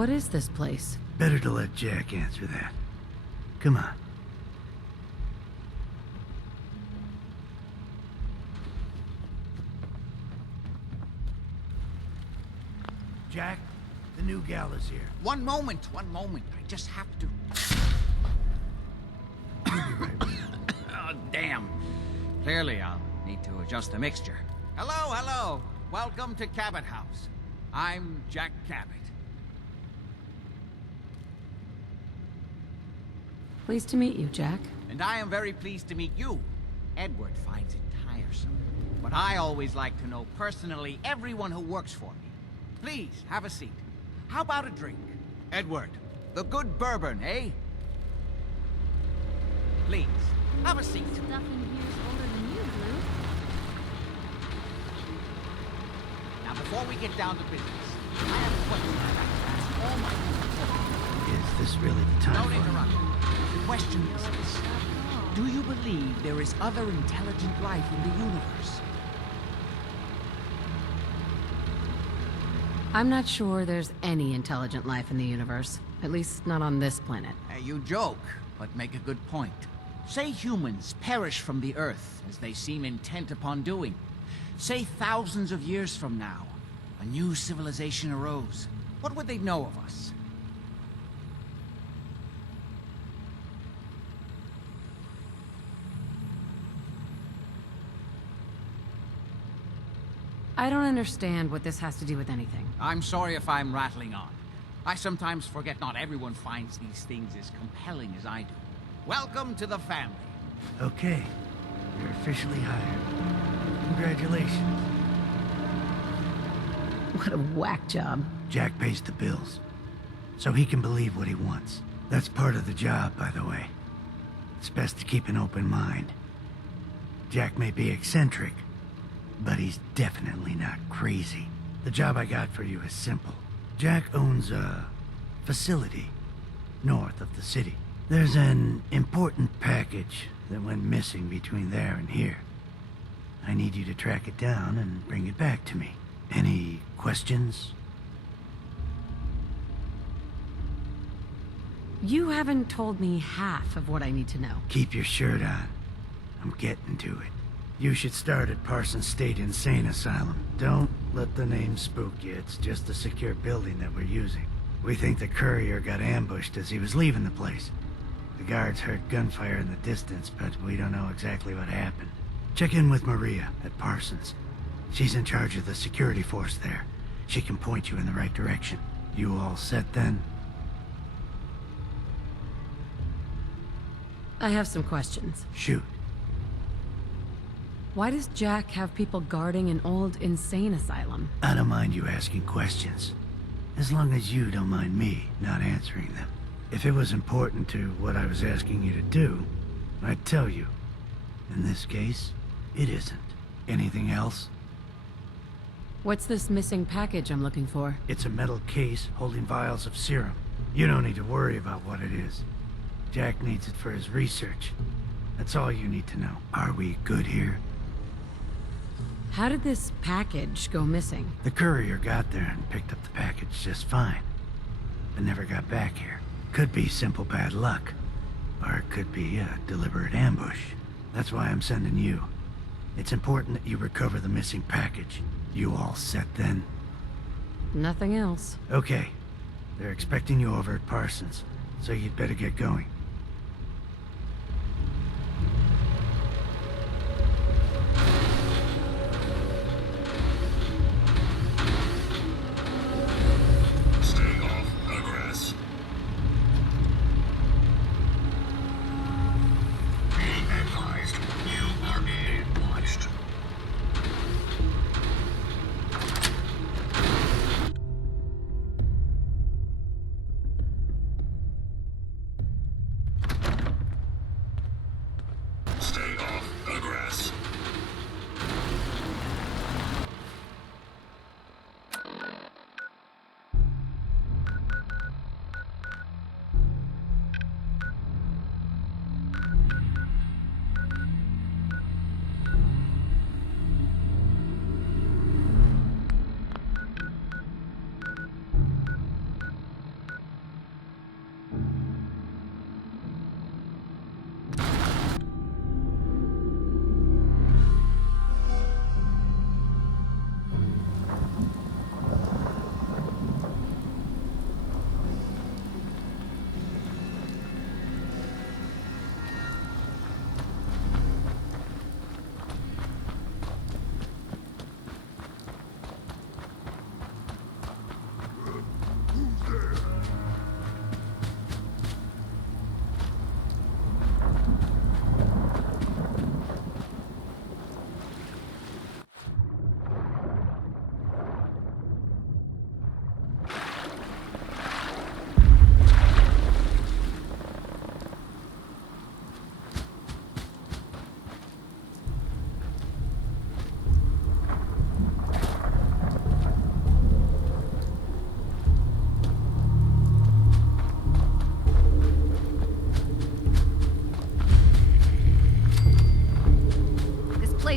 What is this place? Better to let Jack answer that. Come on. Jack, the new gal is here. One moment. I just have to... Oh, damn. Clearly, I'll need to adjust the mixture. Hello. Welcome to Cabot House. I'm Jack Cabot. Pleased to meet you, Jack. And I am very pleased to meet you. Edward finds it tiresome. But I always like to know personally everyone who works for me. Please, have a seat. How about a drink? Edward, the good bourbon, eh? Please, have a seat. Stuff in here's older than you, Blue. Now, before we get down to business, I have a question I'd like to ask all my people. Is this really the time Don't for it? interrupt. The question is this. Do you believe there is other intelligent life in the universe? I'm not sure there's any intelligent life in the universe. At least not on this planet. You joke, but make a good point. Say humans perish from the Earth, as they seem intent upon doing. Say thousands of years from now, a new civilization arose. What would they know of us? I don't understand what this has to do with anything. I'm sorry if I'm rattling on. I sometimes forget not everyone finds these things as compelling as I do. Welcome to the family. Okay, you're officially hired. Congratulations. What a whack job. Jack pays the bills, so he can believe what he wants. That's part of the job, by the way. It's best to keep an open mind. Jack may be eccentric, but he's definitely not crazy. The job I got for you is simple. Jack owns a facility north of the city. There's an important package that went missing between there and here. I need you to track it down and bring it back to me. Any questions? You haven't told me half of what I need to know. Keep your shirt on. I'm getting to it. You should start at Parsons State Insane Asylum. Don't let the name spook you. It's just a secure building that we're using. We think the courier got ambushed as he was leaving the place. The guards heard gunfire in the distance, but we don't know exactly what happened. Check in with Maria at Parsons. She's in charge of the security force there. She can point you in the right direction. You all set then? I have some questions. Shoot. Why does Jack have people guarding an old insane asylum? I don't mind you asking questions, as long as you don't mind me not answering them. If it was important to what I was asking you to do, I'd tell you. In this case, it isn't. Anything else? What's this missing package I'm looking for? It's a metal case holding vials of serum. You don't need to worry about what it is. Jack needs it for his research. That's all you need to know. Are we good here? How did this package go missing? The courier got there and picked up the package just fine, but never got back here. Could be simple bad luck, or it could be a deliberate ambush. That's why I'm sending you. It's important that you recover the missing package. You all set then? Nothing else. Okay. They're expecting you over at Parsons, so you'd better get going.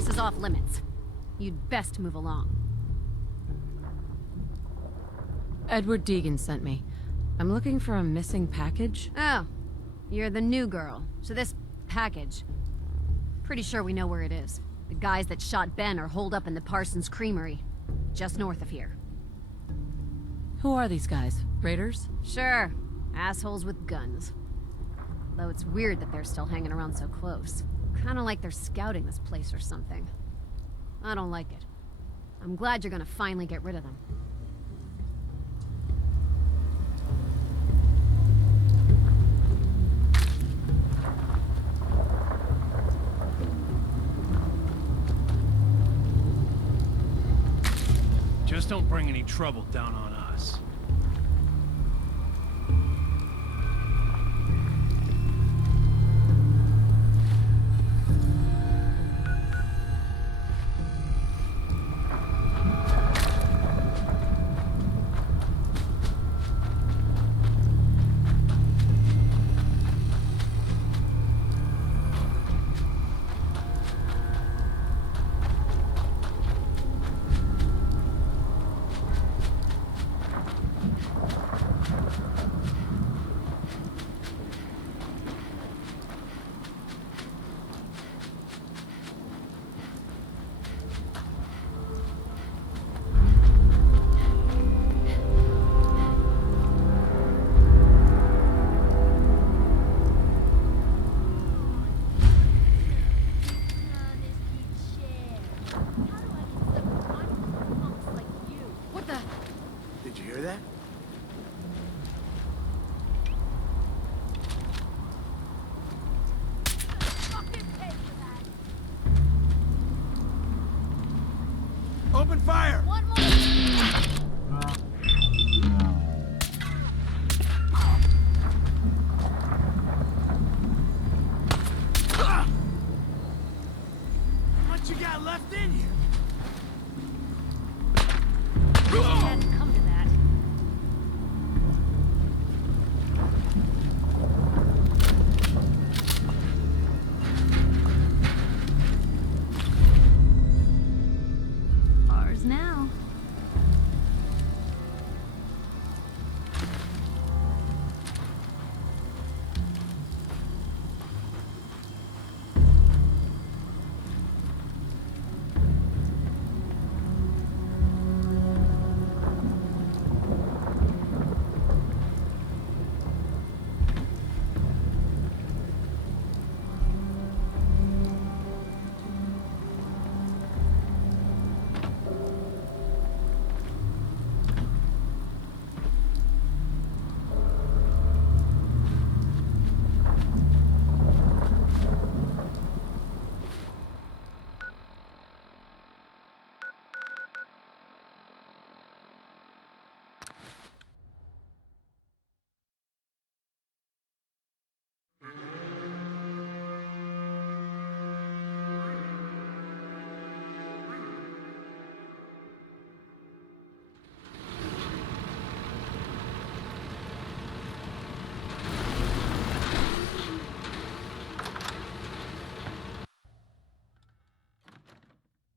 place is off limits. You'd best move along. Edward Deegan sent me. I'm looking for a missing package. Oh, you're the new girl. So this package... Pretty sure we know where it is. The guys that shot Ben are holed up in the Parsons Creamery, just north of here. Who are these guys? Raiders? Sure. Assholes with guns. Though it's weird that they're still hanging around so close. Kinda like they're scouting this place or something. I don't like it. I'm glad you're gonna finally get rid of them. Just don't bring any trouble down on us. Did you hear that? Open fire! One more. What you got left in here? It hadn't come to that. Ours now.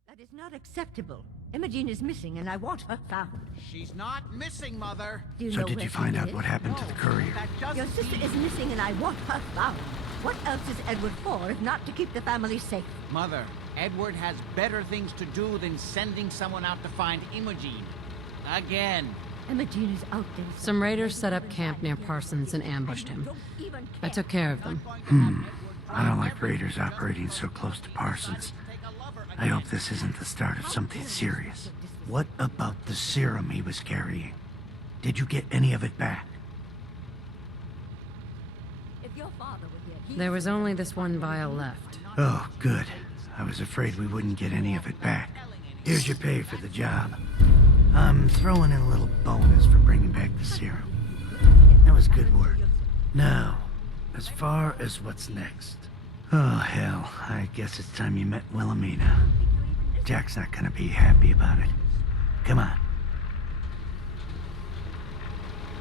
That is not acceptable. Imogen is missing, and I want her found. She's not missing, Mother. Do you So know did where you she find out is? what happened to the courier? That doesn't Your sister mean- is missing, and I want her found. What else is Edward for, if not to keep the family safe? Mother, Edward has better things to do than sending someone out to find Imogen. Again. Imogen is out there. Some raiders set up camp near Parsons and ambushed him. I took care of them. I don't like raiders operating so close to Parsons. I hope this isn't the start of something serious. What about the serum he was carrying? Did you get any of it back? If your father were here, There was only this one vial left. Oh, good. I was afraid we wouldn't get any of it back. Here's your pay for the job. I'm throwing in a little bonus for bringing back the serum. That was good work. Now, as far as what's next. Oh, hell. I guess it's time you met Wilhelmina. Jack's not gonna be happy about it. Come on.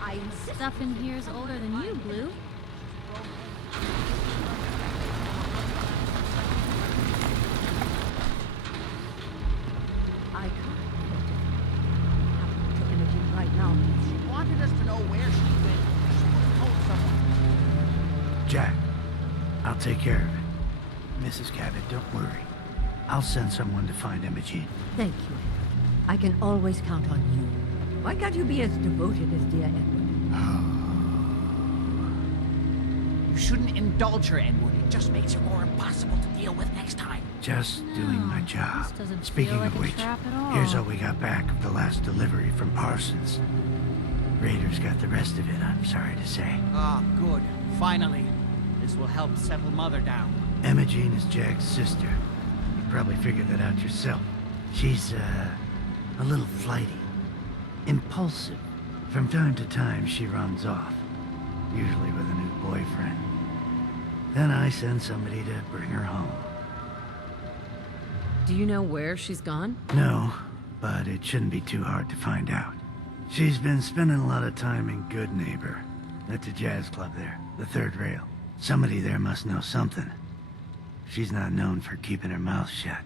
I insist. Stuff in here's older than you, Blue. Jack, I'll take care of it. Mrs. Cabot, don't worry. I'll send someone to find Imogene. Thank you. I can always count on you. Why can't you be as devoted as dear Edward? You shouldn't indulge her, Edward. It just makes her more impossible to deal with next time. Just doing my job. this doesn't Speaking feel like of a which, trap at all. here's all we got back of the last delivery from Parsons. Raiders got the rest of it, I'm sorry to say. Ah, good. Finally. This will help settle Mother down. Imogene is Jack's sister. You probably figured that out yourself. She's, a little flighty. Impulsive. From time to time, she runs off. Usually with a new boyfriend. Then I send somebody to bring her home. Do you know where she's gone? No, but it shouldn't be too hard to find out. She's been spending a lot of time in Good Neighbor. That's a jazz club there, the third rail. Somebody there must know something. She's not known for keeping her mouth shut.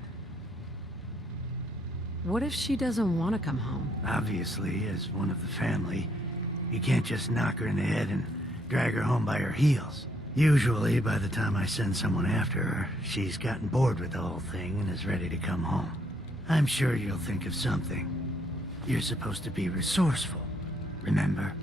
What if she doesn't want to come home? Obviously, as one of the family, you can't just knock her in the head and drag her home by her heels. Usually, by the time I send someone after her, she's gotten bored with the whole thing and is ready to come home. I'm sure you'll think of something. You're supposed to be resourceful, remember?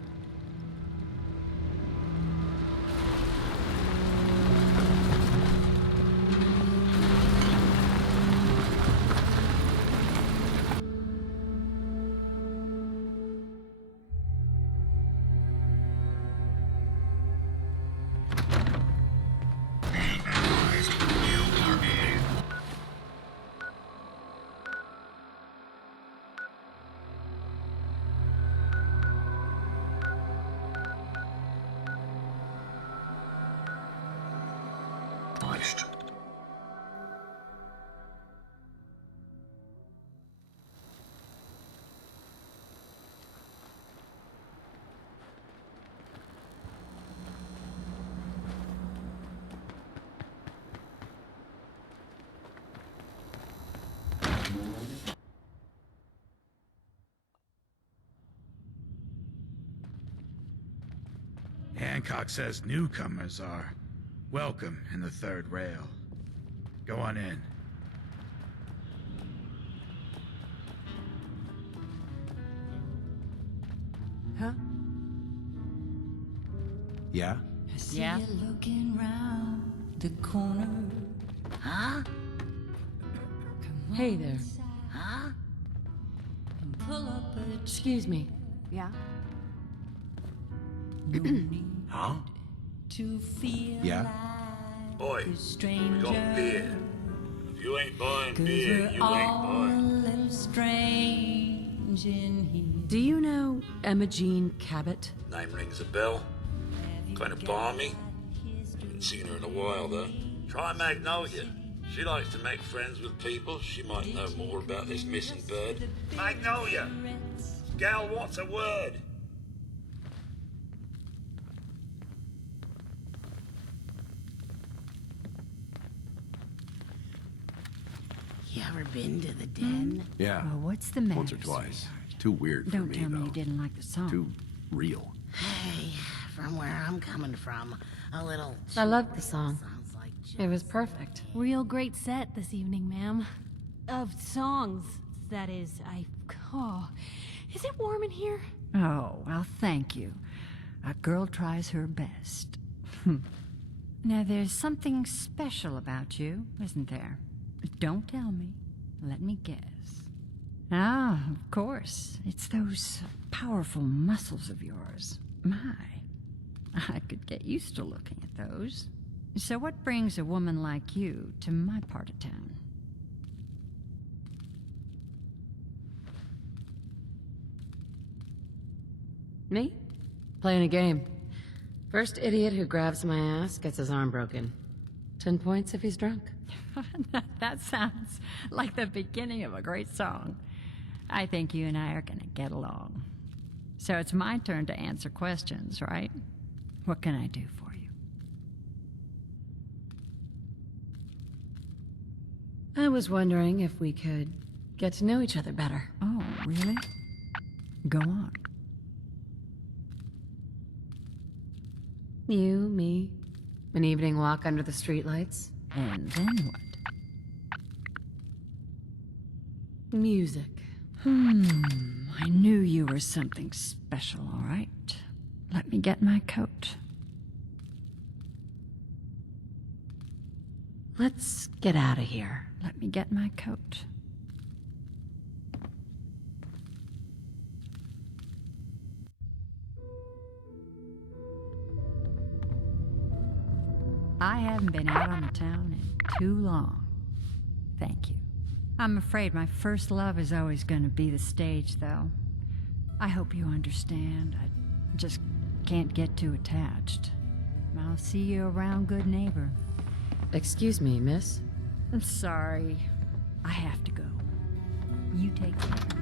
Hancock says newcomers are welcome in the third rail. Go on in. Huh? Yeah? I see Yeah? you looking round the corner. Huh? Come Hey on there. inside Huh? and pull up a Excuse me. Yeah? no need Huh? to feel Yeah? like Boy, a stranger. we got beer. If you ain't buying 'Cause beer, we're you ain't all a buying. little strange in here. Do you know Imogene Cabot? Name rings a bell. Kind of balmy. Haven't seen her in a while, though. Try Magnolia. She likes to make friends with people. She might know more about this missing bird. Magnolia! Gal, what's a word? You ever been to the den? Yeah, Oh, what's the matter? once or twice. Too weird for Don't me, tell me though. you didn't like the song. Too real. Hey, from where I'm coming from, a little. I loved the song. Sounds like It was perfect. Real great set this evening, ma'am. Of songs, that is. Oh. Is it warm in here? Oh, well, thank you. A girl tries her best. Now, there's something special about you, isn't there? Don't tell me. Let me guess. Ah, of course. It's those powerful muscles of yours. My, I could get used to looking at those. So what brings a woman like you to my part of town? Me? Playing a game. First idiot who grabs my ass gets his arm broken. 10 points if he's drunk. That sounds like the beginning of a great song. I think you and I are gonna get along. So it's my turn to answer questions, right? What can I do for you? I was wondering if we could get to know each other better. Oh, really? Go on. You, me, An evening walk under the streetlights? And then what? Music. I knew you were something special, all right. Let me get my coat. Let's get out of here. Let me get my coat. I haven't been out on the town in too long. Thank you. I'm afraid my first love is always going to be the stage, though. I hope you understand. I just can't get too attached. I'll see you around, good neighbor. Excuse me, miss? I'm sorry. I have to go. You take care.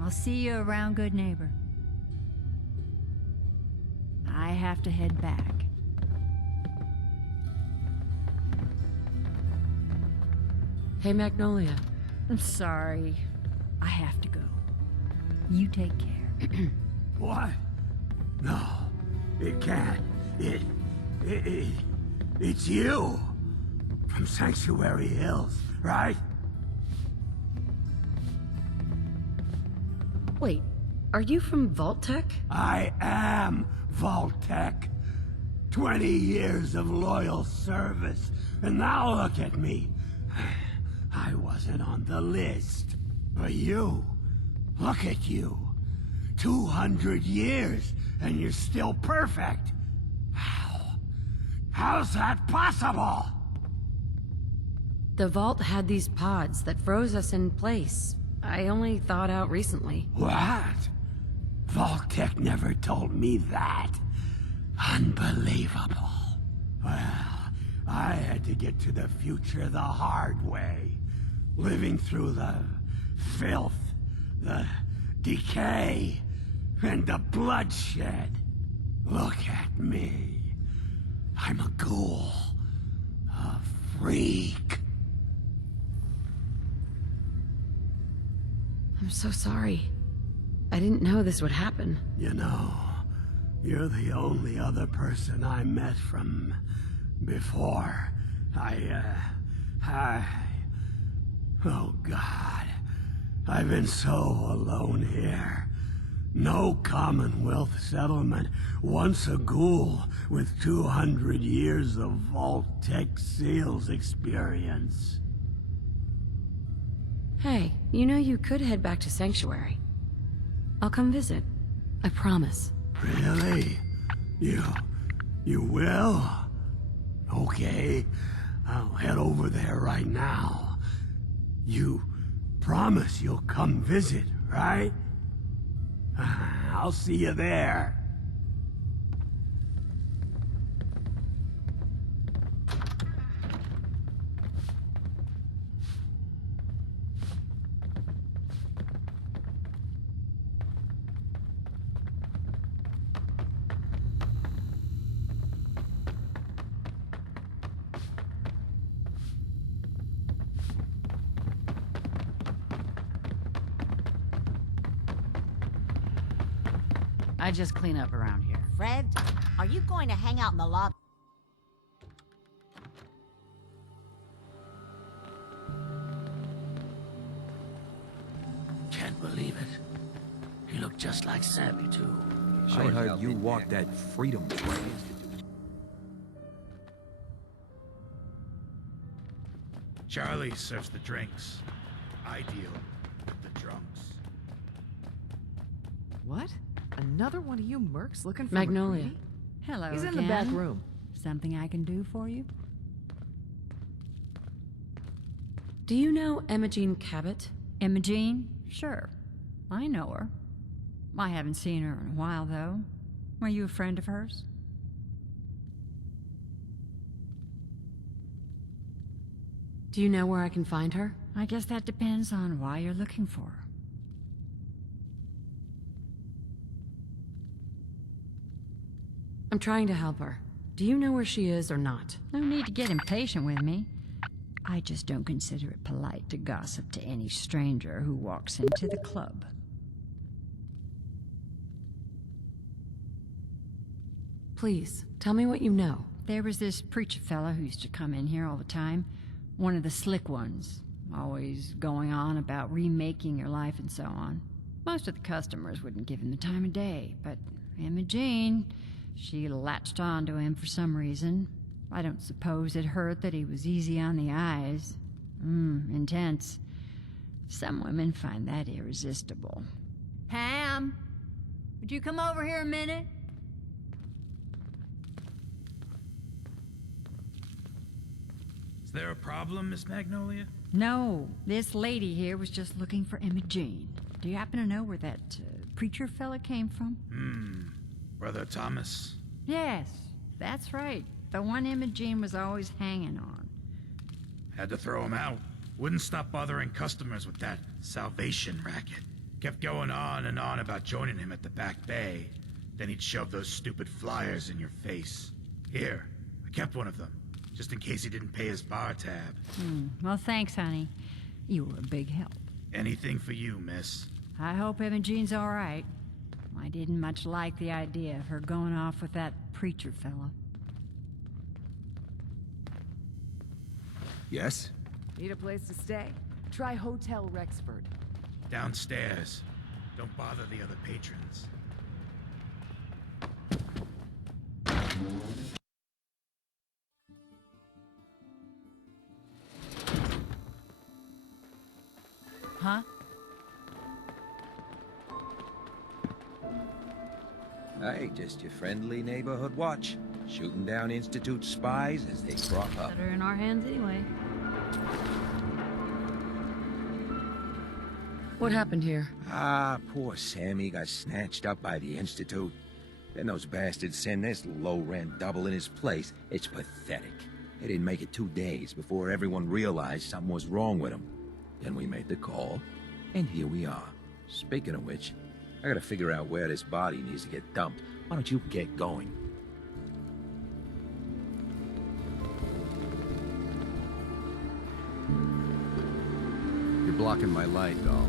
I'll see you around, good neighbor. I have to head back. Hey, Magnolia. I'm sorry. I have to go. You take care. What? No, it can't. It's you! From Sanctuary Hills, right? Wait, are you from Vault Tech? I am Vault-Tec. 20 years of loyal service, and now look at me. I wasn't on the list. But you, look at you. 200 years, and you're still perfect. How's that possible? The Vault had these pods that froze us in place. I only thawed out recently. What? Vault-Tec never told me that. Unbelievable. Well, I had to get to the future the hard way. Living through the filth, the decay, and the bloodshed. Look at me. I'm a ghoul. A freak. I'm so sorry. I didn't know this would happen. You know, you're the only other person I met from before. Oh God. I've been so alone here. No Commonwealth settlement. Once a ghoul with 200 years of Vault-Tec sales experience. Hey, you know you could head back to Sanctuary. I'll come visit. I promise. Really? You will? Okay. I'll head over there right now. You promise you'll come visit, right? I'll see you there. I just clean up around here. Fred, are you going to hang out in the lobby? Can't believe it. He looked just like Sammy, too. I heard you walked that freedom trail. Charlie serves the drinks. I deal with the drunks. What? Another one of you mercs looking for Magnolia. McCready? Hello He's again. in the back room. Something I can do for you? Do you know Imogene Cabot? Imogene? Sure. I know her. I haven't seen her in a while, though. Were you a friend of hers? Do you know where I can find her? I guess that depends on why you're looking for her. I'm trying to help her. Do you know where she is or not? No need to get impatient with me. I just don't consider it polite to gossip to any stranger who walks into the club. Please, tell me what you know. There was this preacher fella who used to come in here all the time. One of the slick ones. Always going on about remaking your life and so on. Most of the customers wouldn't give him the time of day, but Imogene, she latched on to him for some reason. I don't suppose it hurt that he was easy on the eyes. Intense. Some women find that irresistible. Ham, would you come over here a minute? Is there a problem, Miss Magnolia? No, this lady here was just looking for Imogene. Do you happen to know where that preacher fella came from? Brother Thomas? Yes, that's right. The one Imogene was always hanging on. Had to throw him out. Wouldn't stop bothering customers with that salvation racket. Kept going on and on about joining him at the back bay. Then he'd shove those stupid flyers in your face. Here, I kept one of them, just in case he didn't pay his bar tab. Well, thanks, honey. You were a big help. Anything for you, miss. I hope Imogene's all right. I didn't much like the idea of her going off with that preacher fella. Yes? Need a place to stay? Try Hotel Rexford. Downstairs. Don't bother the other patrons. Huh? Hey, just your friendly neighborhood watch. Shooting down Institute spies as they crop up. Better in our hands anyway. What happened here? Poor Sammy got snatched up by the Institute. Then those bastards send this low-rent double in his place. It's pathetic. They didn't make it 2 days before everyone realized something was wrong with him. Then we made the call, and here we are. Speaking of which, I gotta figure out where this body needs to get dumped. Why don't you get going? You're blocking my light, doll.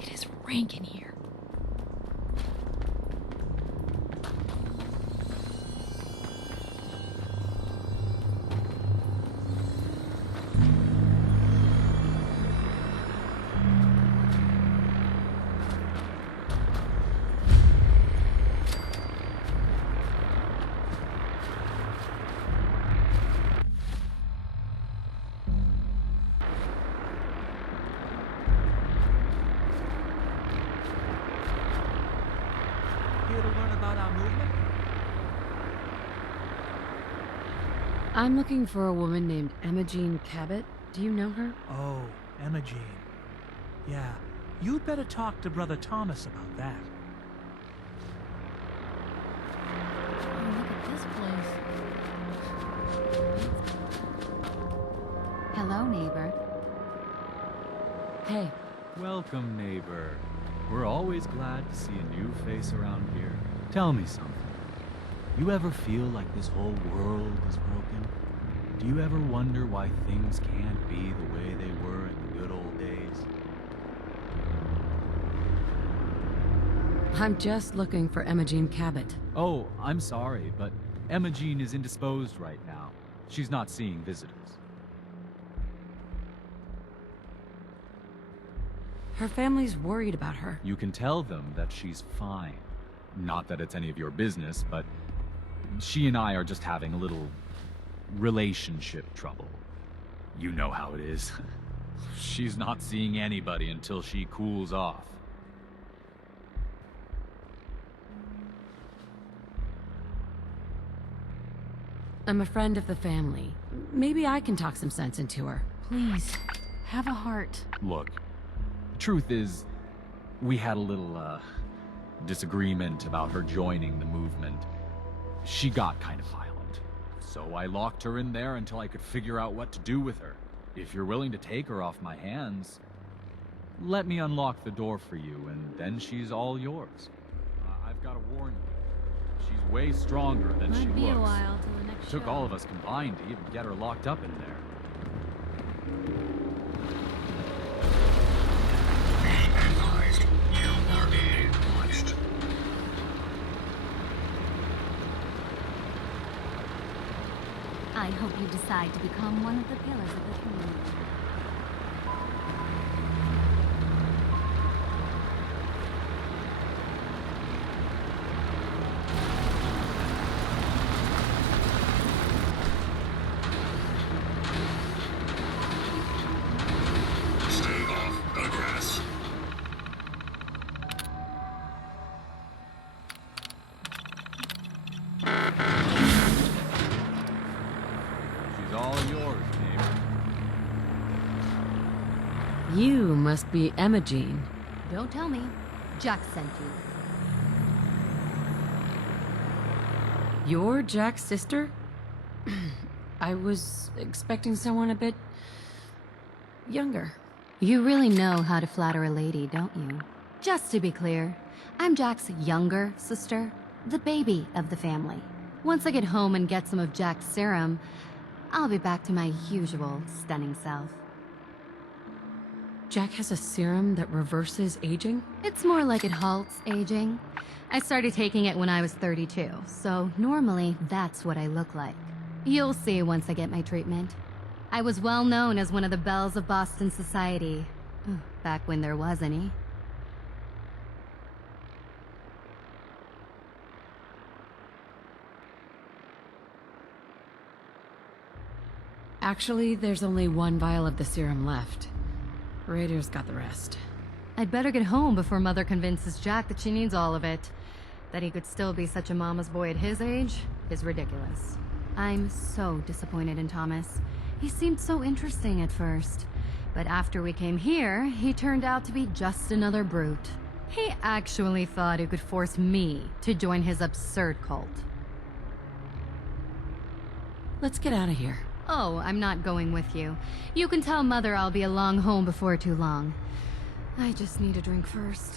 It is rank in here. I'm looking for a woman named Imogene Cabot. Do you know her? Oh, Imogene. Yeah, you'd better talk to Brother Thomas about that. Oh, look at this place. Hello, neighbor. Hey. Welcome, neighbor. We're always glad to see a new face around here. Tell me something. You ever feel like this whole world is broken? Do you ever wonder why things can't be the way they were in the good old days? I'm just looking for Imogene Cabot. Oh, I'm sorry, but Imogene is indisposed right now. She's not seeing visitors. Her family's worried about her. You can tell them that she's fine. Not that it's any of your business, but she and I are just having a little relationship trouble. You know how it is. She's not seeing anybody until she cools off. I'm a friend of the family. Maybe I can talk some sense into her. Please, have a heart. Look, Truth is, we had a little, disagreement about her joining the movement. She got kind of violent. So I locked her in there until I could figure out what to do with her. If you're willing to take her off my hands, let me unlock the door for you, and then she's all yours. I've got to warn you, she's way stronger than she Might be looks. a while till the next It took show. all of us combined to even get her locked up in there. I hope you decide to become one of the pillars of the community. Stay off the grass. She's all yours, neighbor. You must be Emma Jean. Don't tell me. Jack sent you. You're Jack's sister? I was expecting someone a bit younger. You really know how to flatter a lady, don't you? Just to be clear, I'm Jack's younger sister, the baby of the family. Once I get home and get some of Jack's serum, I'll be back to my usual stunning self. Jack has a serum that reverses aging? It's more like it halts aging. I started taking it when I was 32, so normally that's what I look like. You'll see once I get my treatment. I was well known as one of the belles of Boston society, back when there was any. Actually, there's only one vial of the serum left. Raiders got the rest. I'd better get home before Mother convinces Jack that she needs all of it. That he could still be such a mama's boy at his age is ridiculous. I'm so disappointed in Thomas. He seemed so interesting at first. But after we came here, he turned out to be just another brute. He actually thought he could force me to join his absurd cult. Let's get out of here. Oh, I'm not going with you. You can tell Mother I'll be along home before too long. I just need a drink first.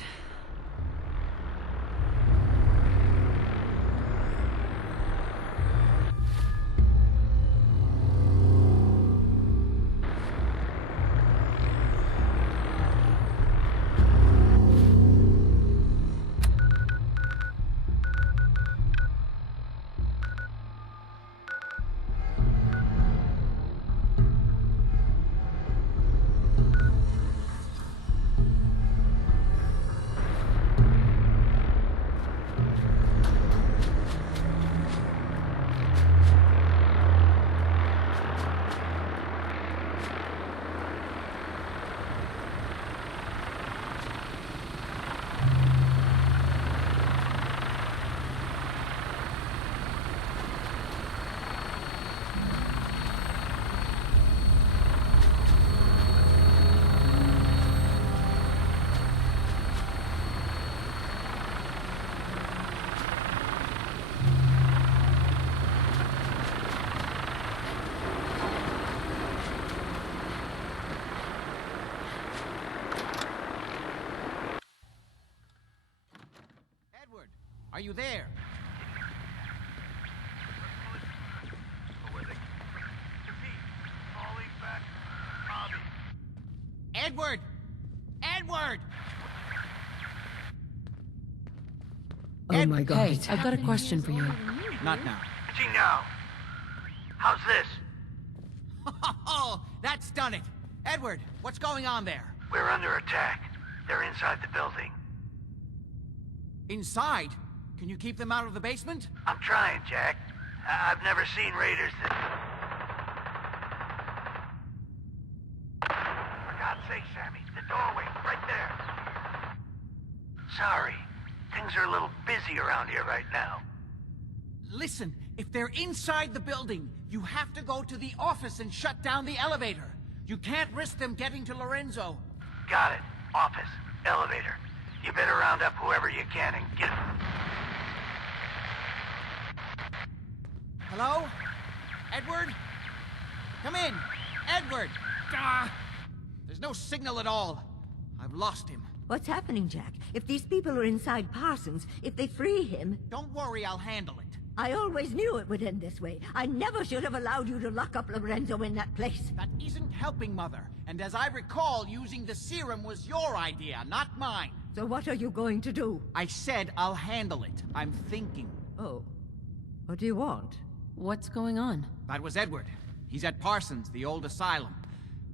Are you there? Edward! Edward! Oh my god. Hey, I've got a question for you. Not now. See now. How's this? Oh, that's done it. Edward, what's going on there? We're under attack. They're inside the building. Inside? Can you keep them out of the basement? I'm trying, Jack. I've never seen raiders that... For God's sake, Sammy, the doorway, right there. Sorry. Things are a little busy around here right now. Listen, if they're inside the building, you have to go to the office and shut down the elevator. You can't risk them getting to Lorenzo. Got it. Office. Elevator. You better round up whoever you can and get... Hello? Edward? Come in! Edward! Ah! There's no signal at all. I've lost him. What's happening, Jack? If these people are inside Parsons, if they free him... Don't worry, I'll handle it. I always knew it would end this way. I never should have allowed you to lock up Lorenzo in that place. That isn't helping, Mother. And as I recall, using the serum was your idea, not mine. So what are you going to do? I said I'll handle it. I'm thinking. Oh. What do you want? What's going on? That was Edward. He's at Parsons, the old asylum.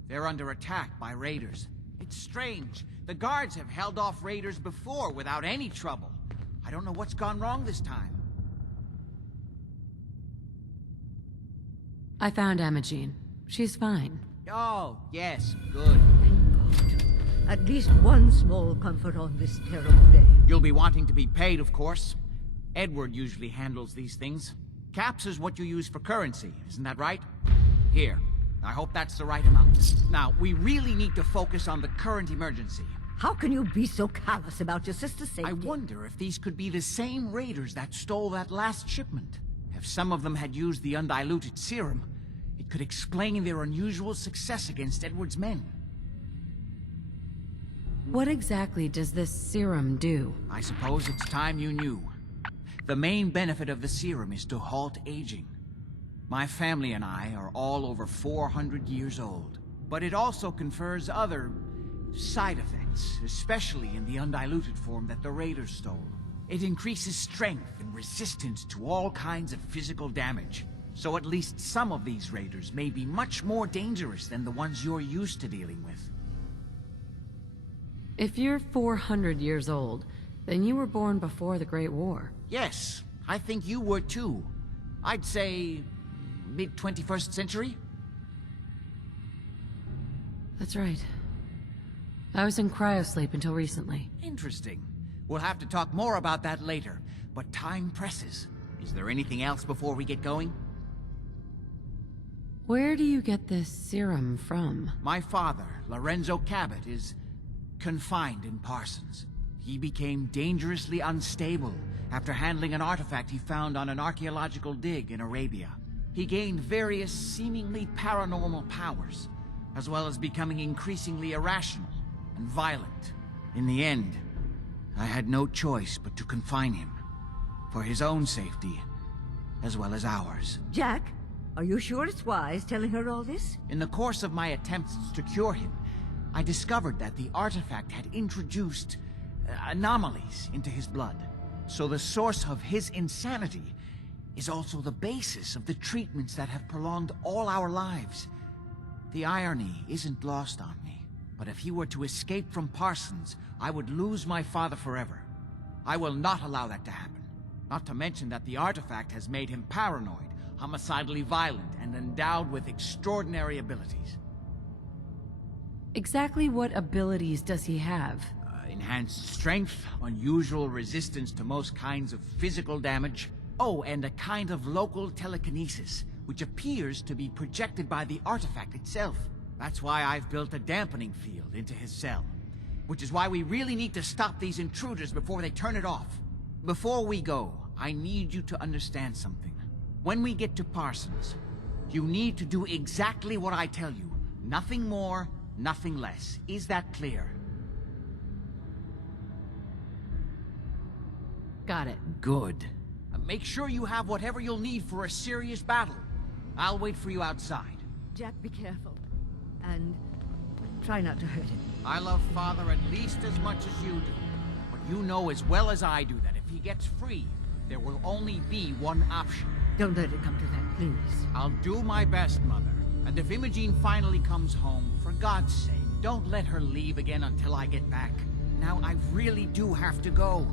They're under attack by raiders. It's strange. The guards have held off raiders before without any trouble. I don't know what's gone wrong this time. I found Imogene. She's fine. Oh, yes, good. Thank God. At least one small comfort on this terrible day. You'll be wanting to be paid, of course. Edward usually handles these things. Caps is what you use for currency, isn't that right? Here. I hope that's the right amount. Now, we really need to focus on the current emergency. How can you be so callous about your sister's safety? I wonder if these could be the same raiders that stole that last shipment. If some of them had used the undiluted serum, it could explain their unusual success against Edward's men. What exactly does this serum do? I suppose it's time you knew. The main benefit of the serum is to halt aging. My family and I are all over 400 years old. But it also confers other side effects, especially in the undiluted form that the raiders stole. It increases strength and resistance to all kinds of physical damage. So at least some of these raiders may be much more dangerous than the ones you're used to dealing with. If you're 400 years old, then you were born before the Great War. Yes, I think you were too. I'd say mid-21st century? That's right. I was in cryosleep until recently. Interesting. We'll have to talk more about that later, but time presses. Is there anything else before we get going? Where do you get this serum from? My father, Lorenzo Cabot, is confined in Parsons. He became dangerously unstable after handling an artifact he found on an archaeological dig in Arabia. He gained various seemingly paranormal powers, as well as becoming increasingly irrational and violent. In the end, I had no choice but to confine him, for his own safety, as well as ours. Jack, are you sure it's wise telling her all this? In the course of my attempts to cure him, I discovered that the artifact had introduced anomalies into his blood. So the source of his insanity is also the basis of the treatments that have prolonged all our lives. The irony isn't lost on me, but if he were to escape from Parsons, I would lose my father forever. I will not allow that to happen. Not to mention that the artifact has made him paranoid, homicidally violent, and endowed with extraordinary abilities. Exactly what abilities does he have? Enhanced strength, unusual resistance to most kinds of physical damage. Oh, and a kind of local telekinesis, which appears to be projected by the artifact itself. That's why I've built a dampening field into his cell. Which is why we really need to stop these intruders before they turn it off. Before we go, I need you to understand something. When we get to Parsons, you need to do exactly what I tell you. Nothing more, nothing less. Is that clear? Got it. Good. Make sure you have whatever you'll need for a serious battle. I'll wait for you outside. Jack, be careful. And try not to hurt him. I love Father at least as much as you do. But you know as well as I do that if he gets free, there will only be one option. Don't let it come to that, please. I'll do my best, Mother. And if Imogene finally comes home, for God's sake, don't let her leave again until I get back. Now, I really do have to go.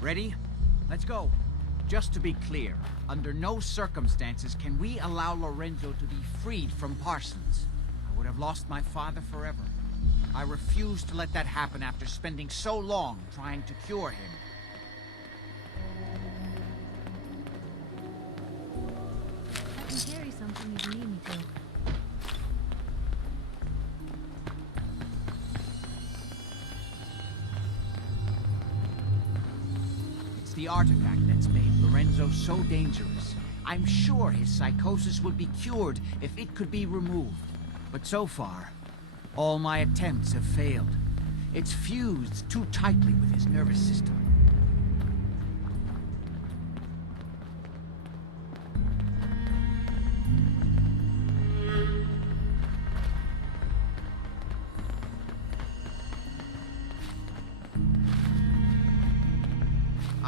Ready? Let's go. Just to be clear, under no circumstances can we allow Lorenzo to be freed from Parsons. I would have lost my father forever. I refuse to let that happen after spending so long trying to cure him. Don't even need me to. It's the artifact that's made Lorenzo so dangerous. I'm sure his psychosis would be cured if it could be removed. But so far, all my attempts have failed. It's fused too tightly with his nervous system.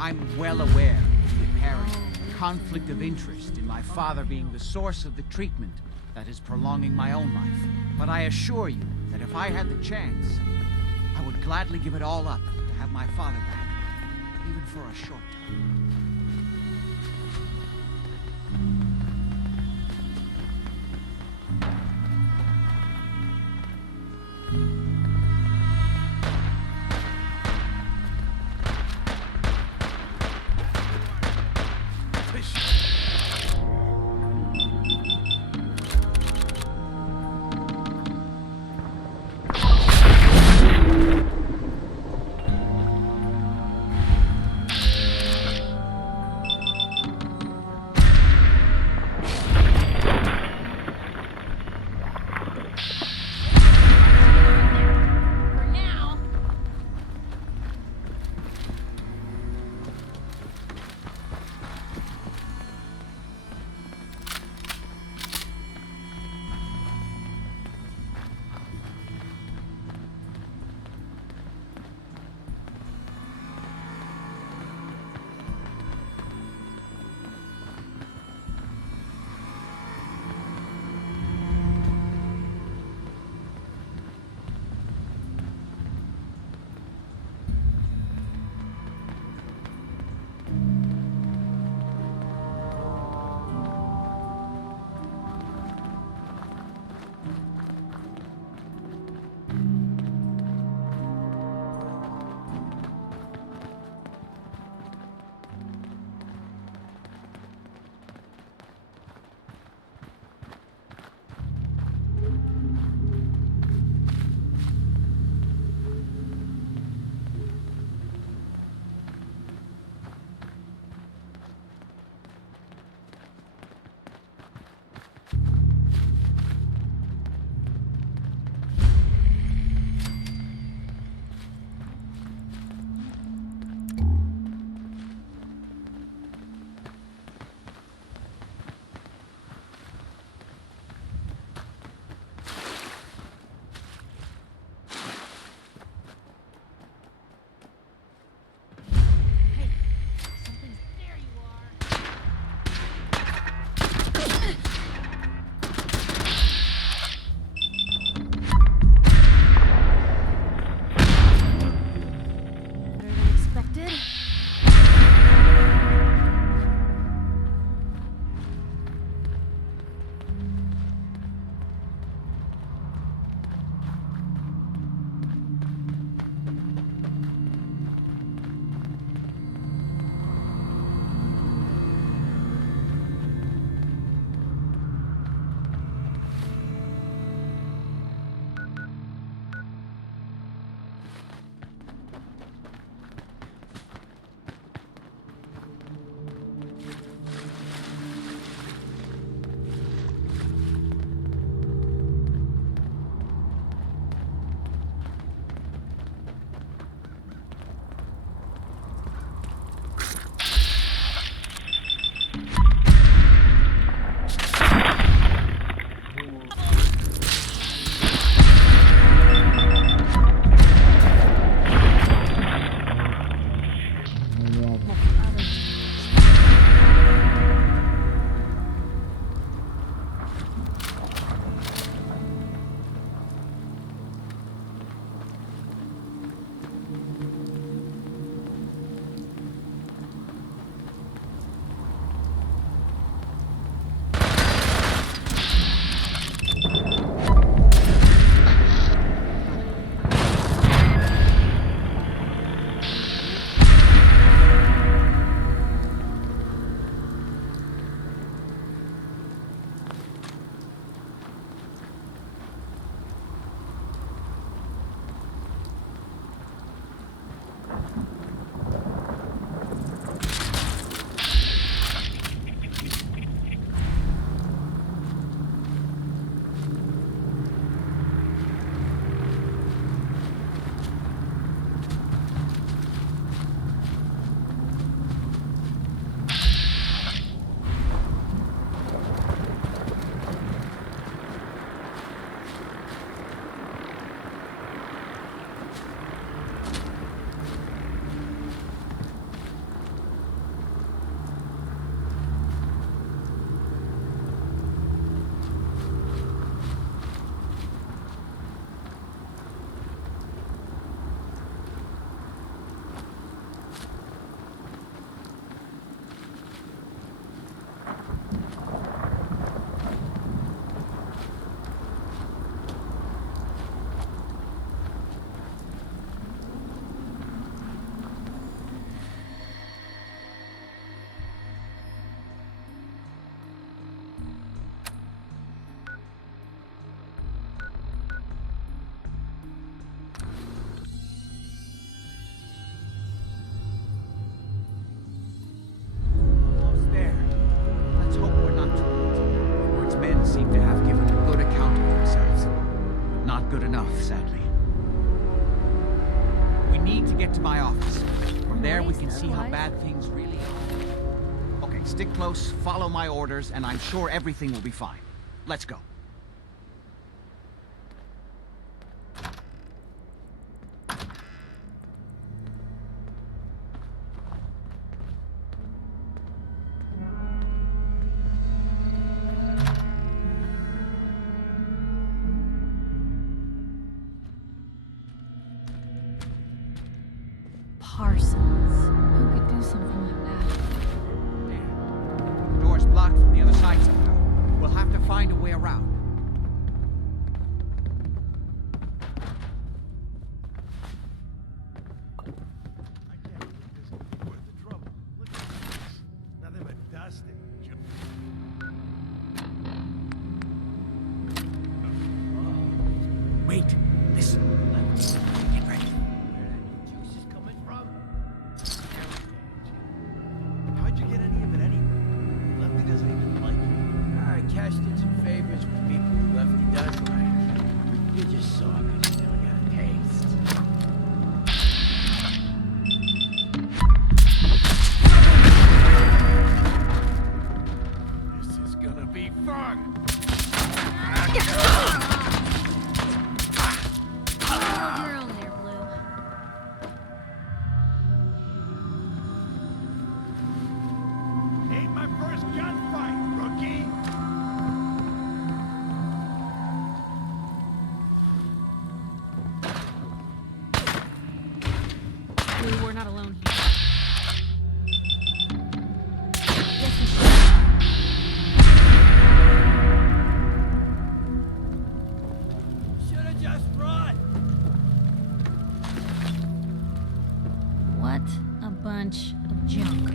I'm well aware of the apparent conflict of interest in my father being the source of the treatment that is prolonging my own life. But I assure you that if I had the chance, I would gladly give it all up to have my father back, even for a short time. sadly. We need to get to my office. From there, we can see how bad things really are. Okay, stick close, follow my orders, and I'm sure everything will be fine. Let's go. Parsons. Who could do something like that? The door's blocked from the other side somehow. We'll have to find a way around. Nothing but dust and Wait, listen. Get ready. juice is coming from. How'd you get any of it anyway? Lefty doesn't even like you. I cashed in some favors with people who Lefty does like. You just saw because you never got a taste. This is gonna be fun. Hold your own there, Blue. Ain't my first gunfight, rookie. Blue, we're not alone here. Yes, you should. Should've just run. What a bunch of junk.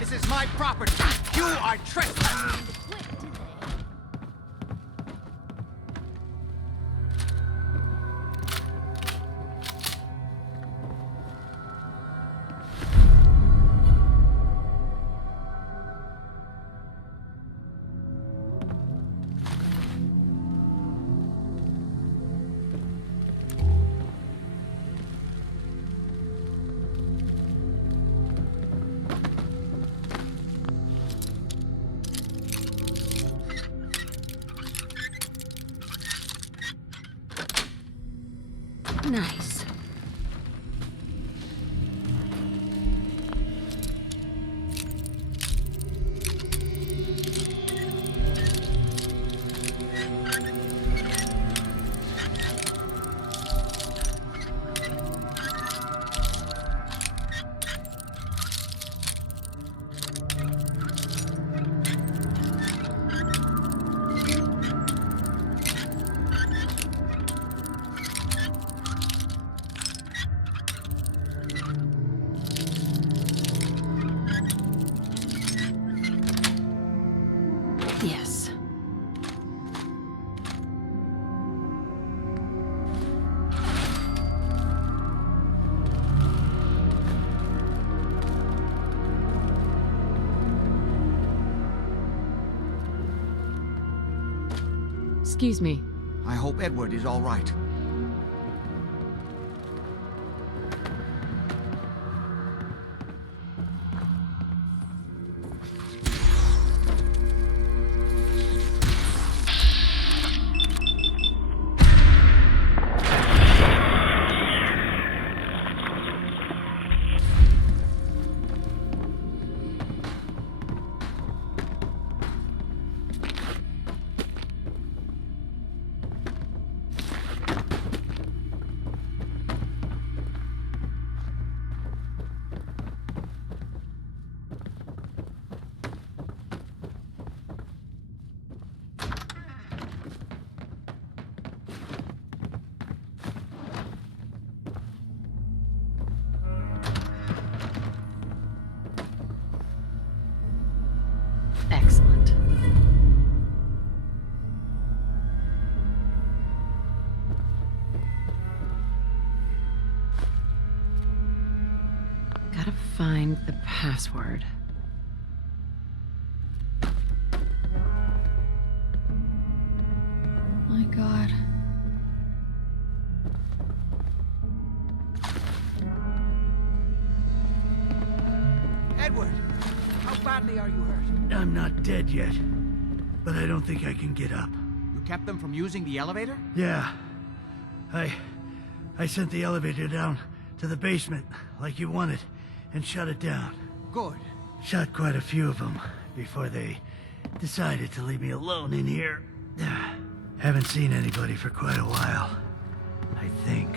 This is my property. You are trespassing. Nice. Yes. Excuse me. I hope Edward is all right. find the password. My God. Edward, how badly are you hurt? I'm not dead yet, but I don't think I can get up. You kept them from using the elevator? Yeah. I sent the elevator down to the basement, like you wanted, and shut it down. Good. Shot quite a few of them before they decided to leave me alone in here. Haven't seen anybody for quite a while, I think.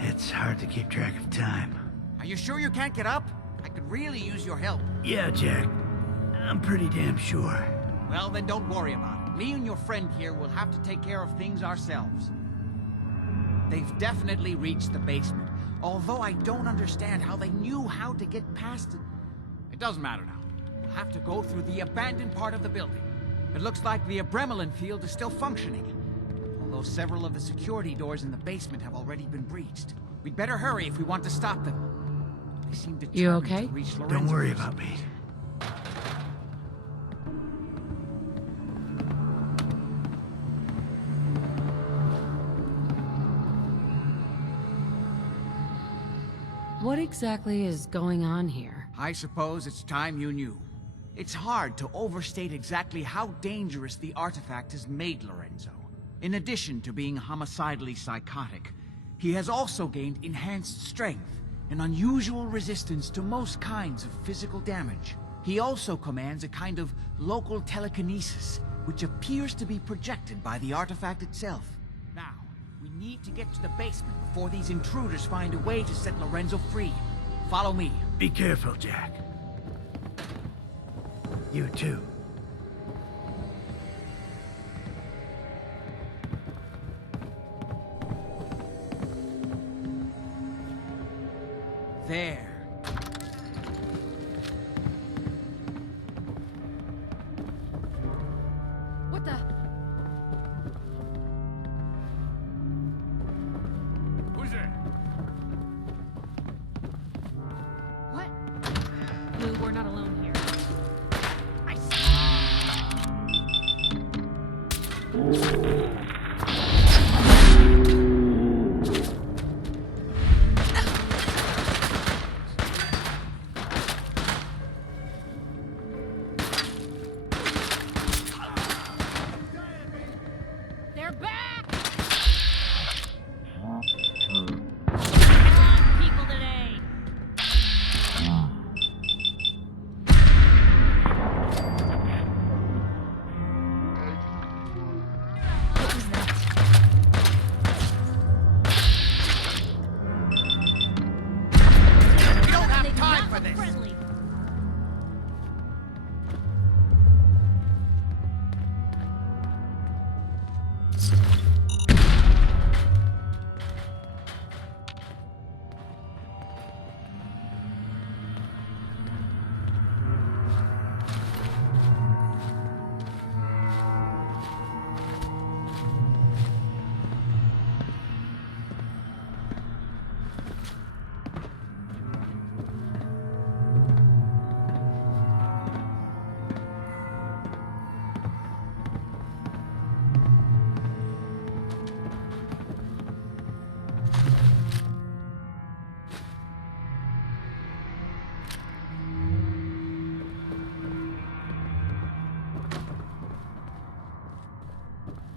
It's hard to keep track of time. Are you sure you can't get up? I could really use your help. Yeah, Jack. I'm pretty damn sure. Well, then don't worry about it. Me and your friend here will have to take care of things ourselves. They've definitely reached the basement, although I don't understand how they knew how to get past it. It doesn't matter now. We'll have to go through the abandoned part of the building. It looks like the Abremelin field is still functioning, although several of the security doors in the basement have already been breached. We'd better hurry if we want to stop them. They seem determined You okay? to reach Lorenzo. Don't worry about me. What exactly is going on here? I suppose it's time you knew. It's hard to overstate exactly how dangerous the artifact has made Lorenzo. In addition to being homicidally psychotic, he has also gained enhanced strength and unusual resistance to most kinds of physical damage. He also commands a kind of local telekinesis, which appears to be projected by the artifact itself. Now, we need to get to the basement before these intruders find a way to set Lorenzo free. Follow me. Be careful, Jack. You too. There. What the? Who's there? What? Lou, we're not alone here. They're back! People today. What was that? We don't have time for this. Friendly.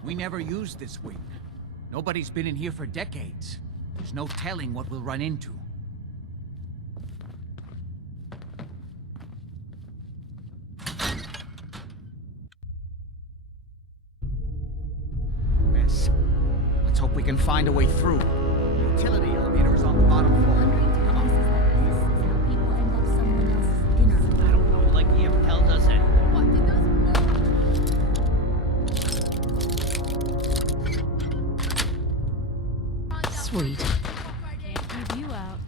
We never used this wing. Nobody's been in here for decades. There's no telling what we'll run into. Mess. Let's hope we can find a way through. The utility elevator is on the bottom floor. Come on. People end up someone else's dinner. I don't know, like EF tells us anything. What did those Sweet. Can't leave you out.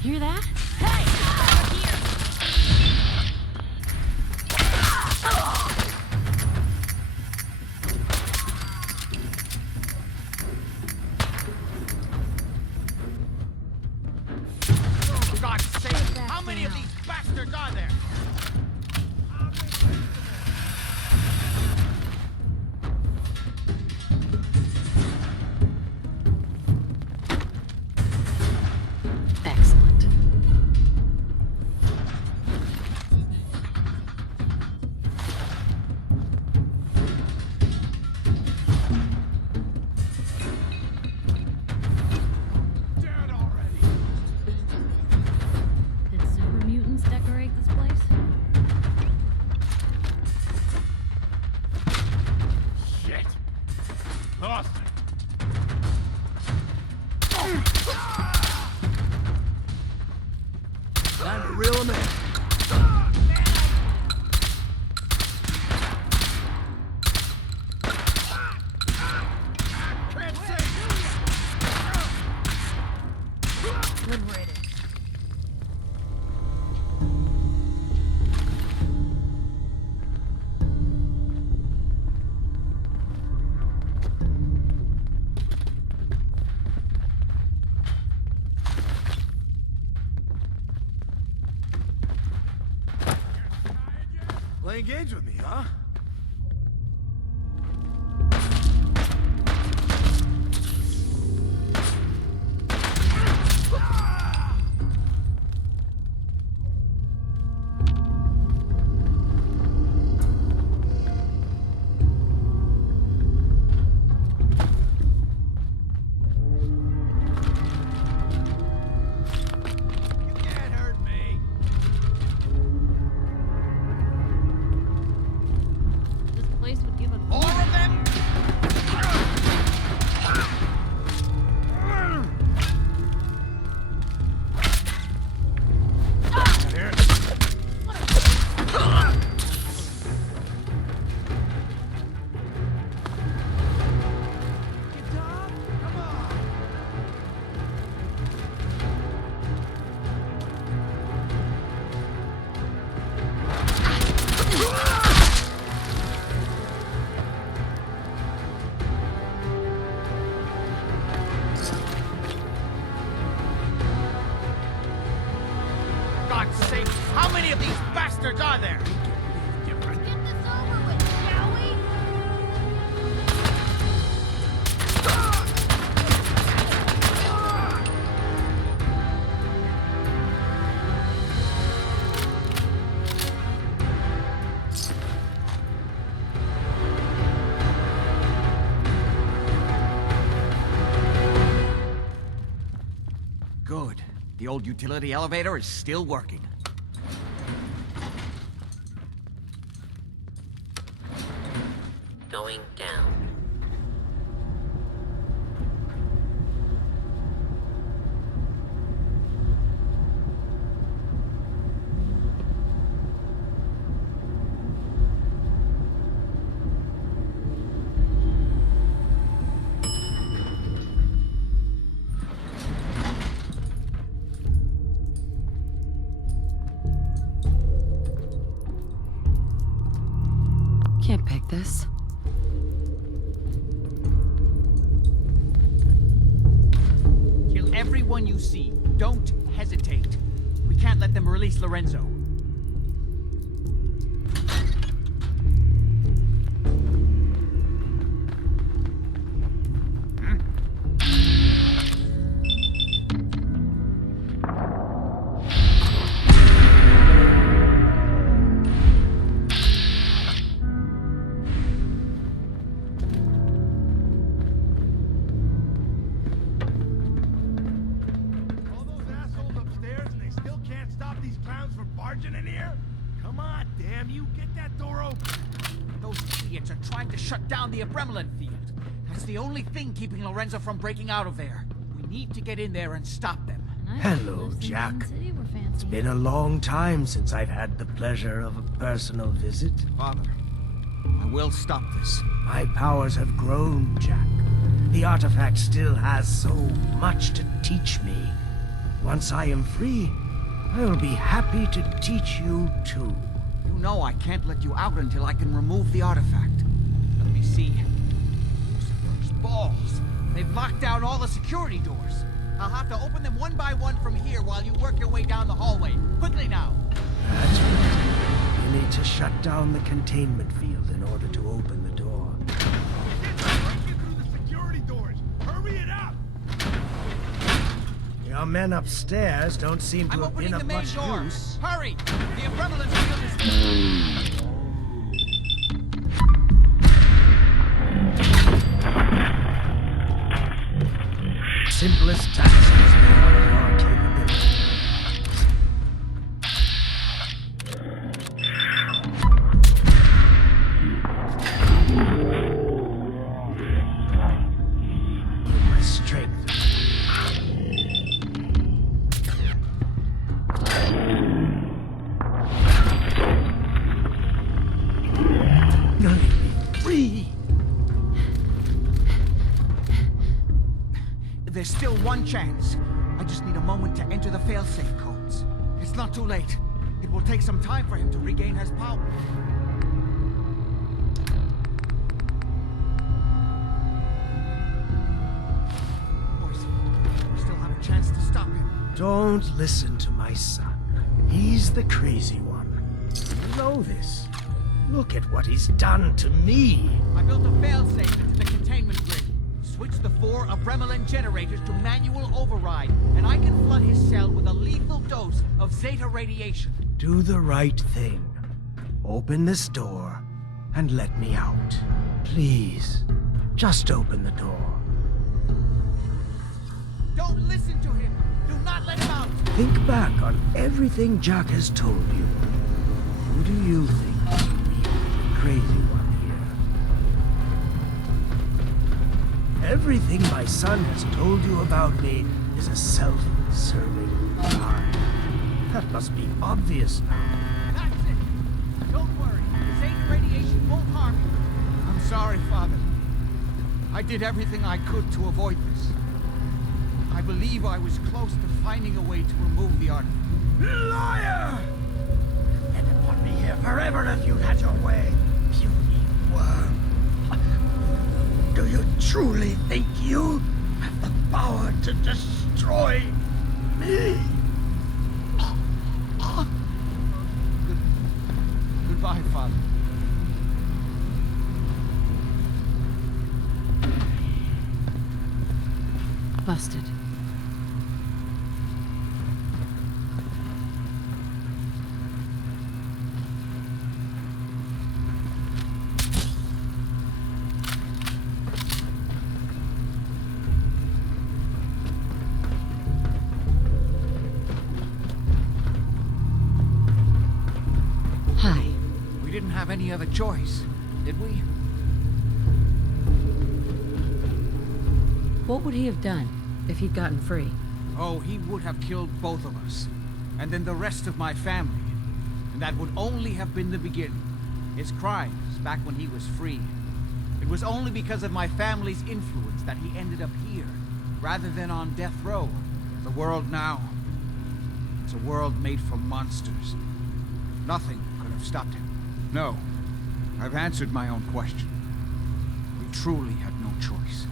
Hear that? Hey! Over here! God's sake, how many of these bastards are there? Excellent. Did super mutants decorate this place? Shit. Lost it. Time to reel him in. Good riddance. Playing games with me, huh? This place would give a More of them? God's sake, how many of these bastards are there? Get this over with, shall we? Good. The old utility elevator is still working. Going down. Can't pick this. Kill everyone you see. Don't hesitate. We can't let them release Lorenzo. All those assholes upstairs and they still can't stop these clowns from barging in here? Come on, damn you, get that door open. Those idiots are trying to shut down the Abremlin field. That's the only thing keeping Lorenzo from breaking out of there. We need to get in there and stop them. Hello, Jack. It's been a long time since I've had the pleasure of a personal visit. Father, I will stop this. My powers have grown, Jack. The artifact still has so much to teach me. Once I am free, I will be happy to teach you too. You know I can't let you out until I can remove the artifact. Let me see. Lucifer's balls. They've locked down all the security doors. I'll have to open them one by one from here while you work your way down down the hallway. Quickly now. That's right. You need to shut down the containment field in order to open the door. Breaking through the security doors. Hurry it up! Your men upstairs don't seem to I'm have opening been the of main much door. use. Hurry! The umbrella field is... Simplest task is beyond your capability. My strength. No, free. There's still one chance. I just need a moment to enter the failsafe codes. It's not too late. It will take some time for him to regain his power. Boys, we still have a chance to stop him. Don't listen to my son. He's the crazy one. You know this. Look at what he's done to me. I built a failsafe into the containment grid. Switch the 4 Abremelin generators to manual override, and I can flood his cell with a lethal dose of Zeta radiation. Do the right thing. Open this door and let me out. Please, just open the door. Don't listen to him! Do not let him out! Think back on everything Jack has told you. Who do you think is the crazy one here? Everything my son has told you about me is a self-serving lie. That must be obvious now. That's it! Don't worry, the Zeta radiation won't harm you. I'm sorry, Father. I did everything I could to avoid this. I believe I was close to finding a way to remove the artifact. Liar! You'd have put me here forever if you'd had your way. Puny worm. Do you truly think you have the power to destroy me? Goodbye, Father. Busted. Hi. We didn't have any other choice, did we? What would he have done if he'd gotten free? Oh, he would have killed both of us. And then the rest of my family. And that would only have been the beginning. His crimes back when he was free. It was only because of my family's influence that he ended up here, rather than on death row. The world now, it's a world made for monsters. Nothing could have stopped him. No, I've answered my own question. We truly had no choice.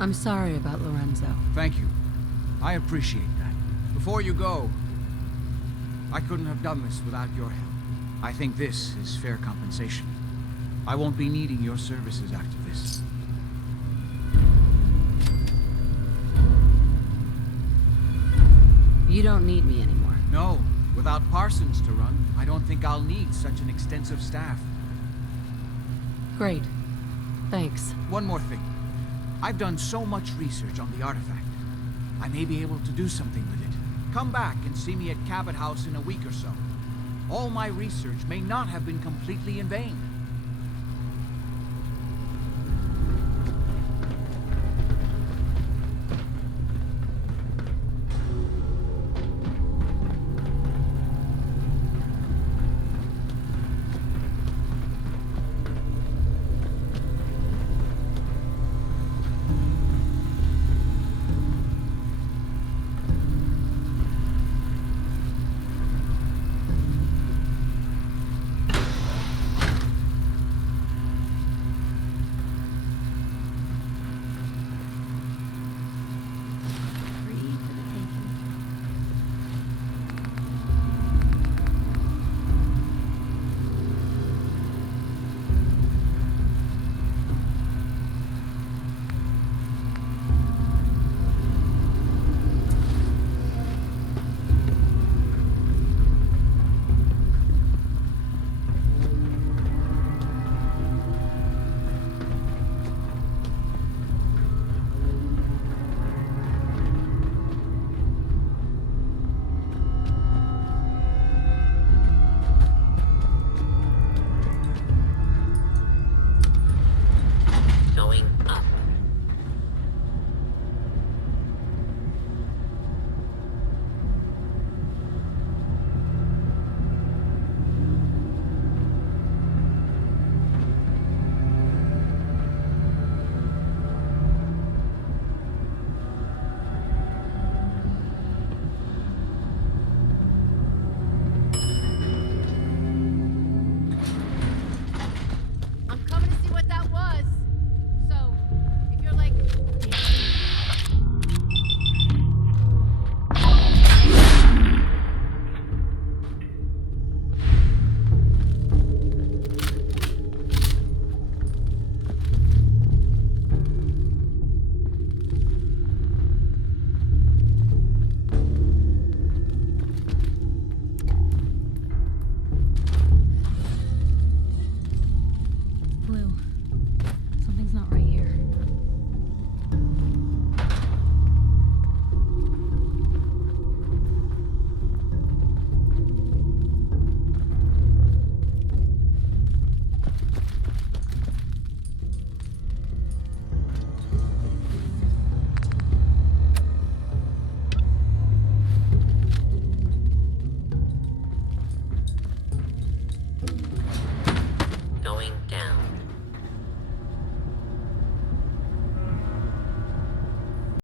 I'm sorry about Lorenzo. Thank you. I appreciate that. Before you go, I couldn't have done this without your help. I think this is fair compensation. I won't be needing your services after this. You don't need me anymore. No, without Parsons to run, I don't think I'll need such an extensive staff. Great. Thanks. One more thing. I've done so much research on the artifact. I may be able to do something with it. Come back and see me at Cabot House in a week or so. All my research may not have been completely in vain.